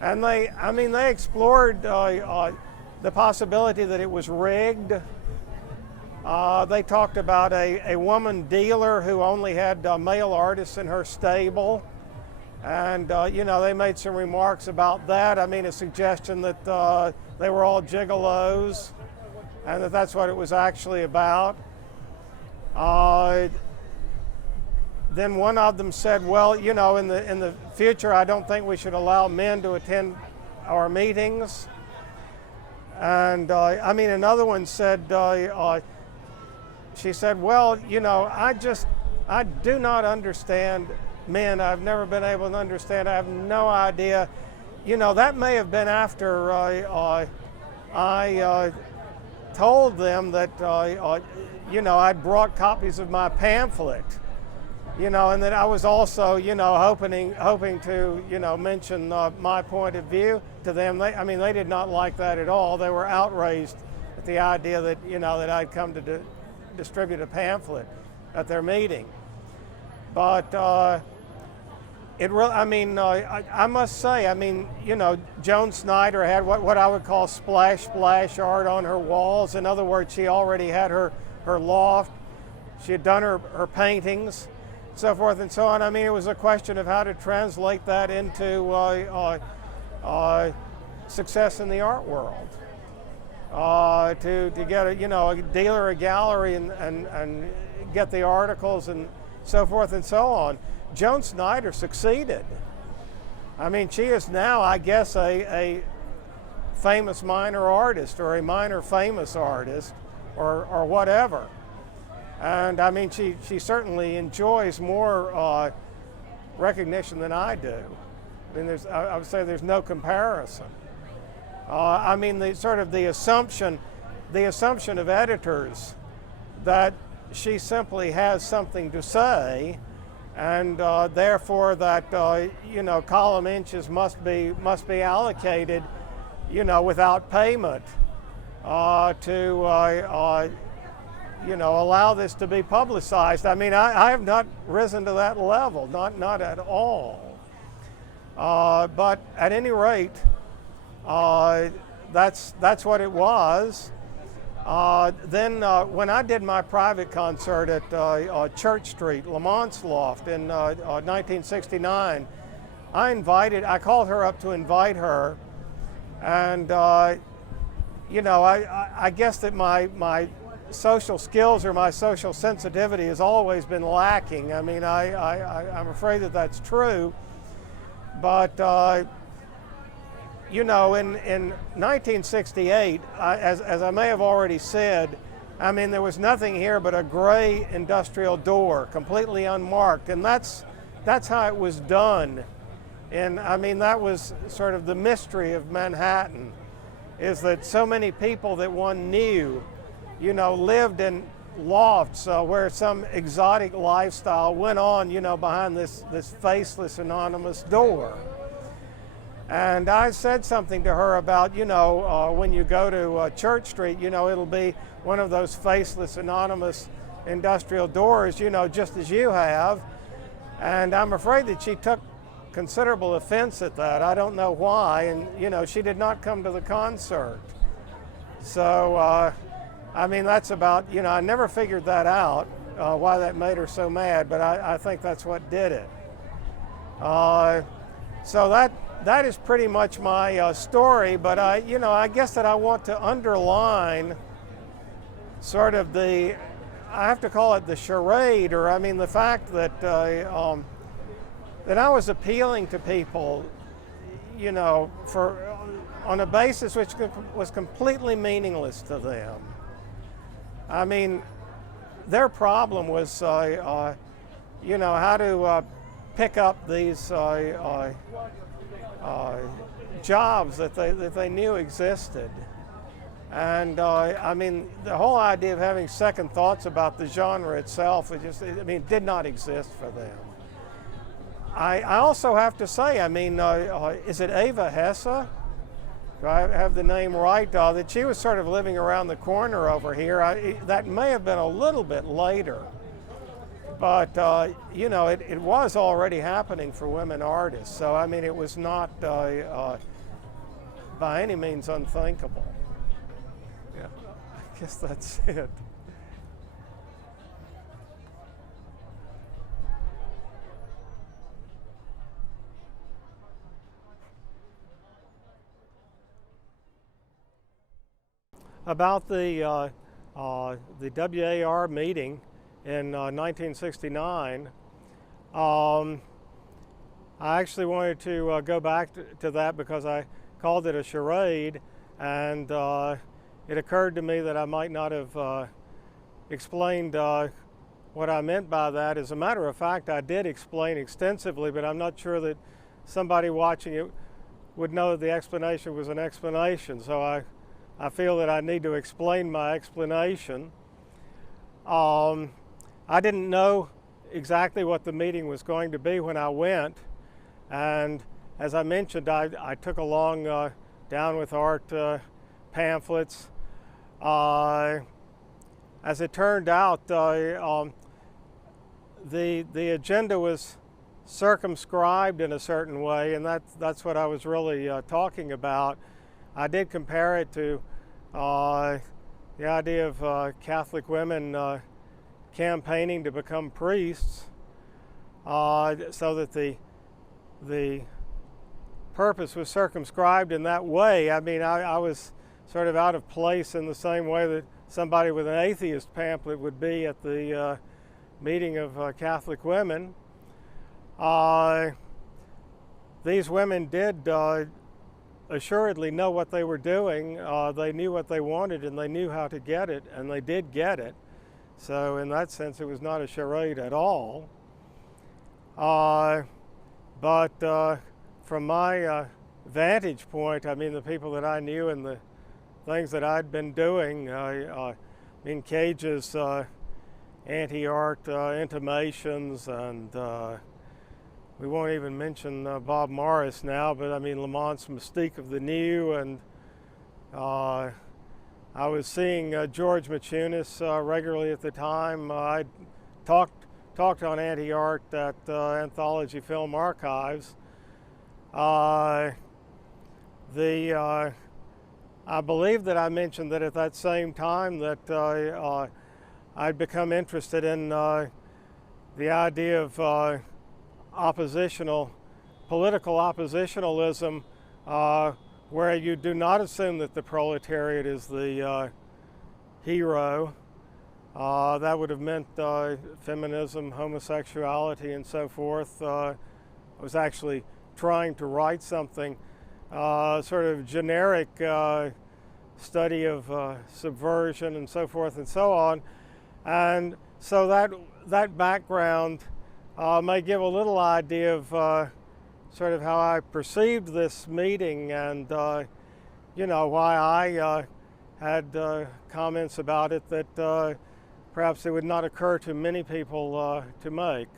And they explored the possibility that it was rigged. They talked about a woman dealer who only had male artists in her stable. And, they made some remarks about that. A suggestion that they were all gigolos and that that's what it was actually about. Then one of them said, well, in the future, I don't think we should allow men to attend our meetings. And another one said, she said, well, I do not understand men. I've never been able to understand. I have no idea. That may have been after I told them that, I'd brought copies of my pamphlet. And that I was also, hoping to, mention my point of view to them. They did not like that at all. They were outraged at the idea that, that I'd come to distribute a pamphlet at their meeting. But it really, I must say, Joan Snyder had what I would call splash art on her walls. In other words, she already had her loft. She had done her paintings, so forth and so on. It was a question of how to translate that into success in the art world. To get a dealer, a gallery, and get the articles and so forth and so on. Joan Snyder succeeded. She is now, I guess, a famous minor artist or a minor famous artist or whatever. And she certainly enjoys more recognition than I do. I would say there's no comparison. The assumption of editors that she simply has something to say, and therefore that column inches must be allocated, without payment, to allow this to be publicized. I have not risen to that level, not at all. But at any rate, that's what it was. Then when I did my private concert at Church Street, Lamont's Loft in 1969, I called her up to invite her, and I guess that my social skills or my social sensitivity has always been lacking. I'm afraid that that's true, but in 1968, as I may have already said, there was nothing here but a gray industrial door, completely unmarked, and that's how it was done. And that was sort of the mystery of Manhattan, is that so many people that one knew, lived in lofts where some exotic lifestyle went on, behind this faceless, anonymous door. And I said something to her about, when you go to Church Street, it'll be one of those faceless, anonymous industrial doors, just as you have. And I'm afraid that she took considerable offense at that. I don't know why. And, she did not come to the concert. So, that's about, I never figured that out, why that made her so mad, but I think that's what did it. So that is pretty much my story, but I guess that I want to underline sort of I have to call it the charade, or the fact that that I was appealing to people, on a basis which was completely meaningless to them. Their problem was, how to pick up these jobs that they knew existed. And the whole idea of having second thoughts about the genre itself was just, did not exist for them. I also have to say, is it Eva Hesse? Do I have the name right? That she was sort of living around the corner over here. That may have been a little bit later. But, you know, it was already happening for women artists. So, I mean, it was not by any means unthinkable. Yeah, I guess that's it. About the WAR meeting in 1969, I actually wanted to go back to that because I called it a charade, and it occurred to me that I might not have explained what I meant by that. As a matter of fact, I did explain extensively, but I'm not sure that somebody watching it would know that the explanation was an explanation. So I feel that I need to explain my explanation. I didn't know exactly what the meeting was going to be when I went, and as I mentioned, I took along Down with Art pamphlets. As it turned out, the agenda was circumscribed in a certain way, and that's what I was really talking about. I did compare it to the idea of Catholic women campaigning to become priests, so that the purpose was circumscribed in that way. I mean, I was sort of out of place in the same way that somebody with an atheist pamphlet would be at the meeting of Catholic women. These women did assuredly know what they were doing. They knew what they wanted, and they knew how to get it, and they did get it. So in that sense, it was not a charade at all. But from my vantage point, I mean, the people that I knew and the things that I'd been doing, in Cage's anti-art intimations, and we won't even mention Bob Morris now, but I mean Lamont's Mystique of the New, and I was seeing George Machunas regularly at the time. I talked on anti-art at Anthology Film Archives. I believe that I mentioned that at that same time that I'd become interested in the idea of political oppositionalism, where you do not assume that the proletariat is the hero. That would have meant feminism, homosexuality, and so forth. I was actually trying to write something, sort of generic study of subversion and so forth and so on. And so that background may give a little idea of sort of how I perceived this meeting, and you know, why I had comments about it that perhaps it would not occur to many people to make.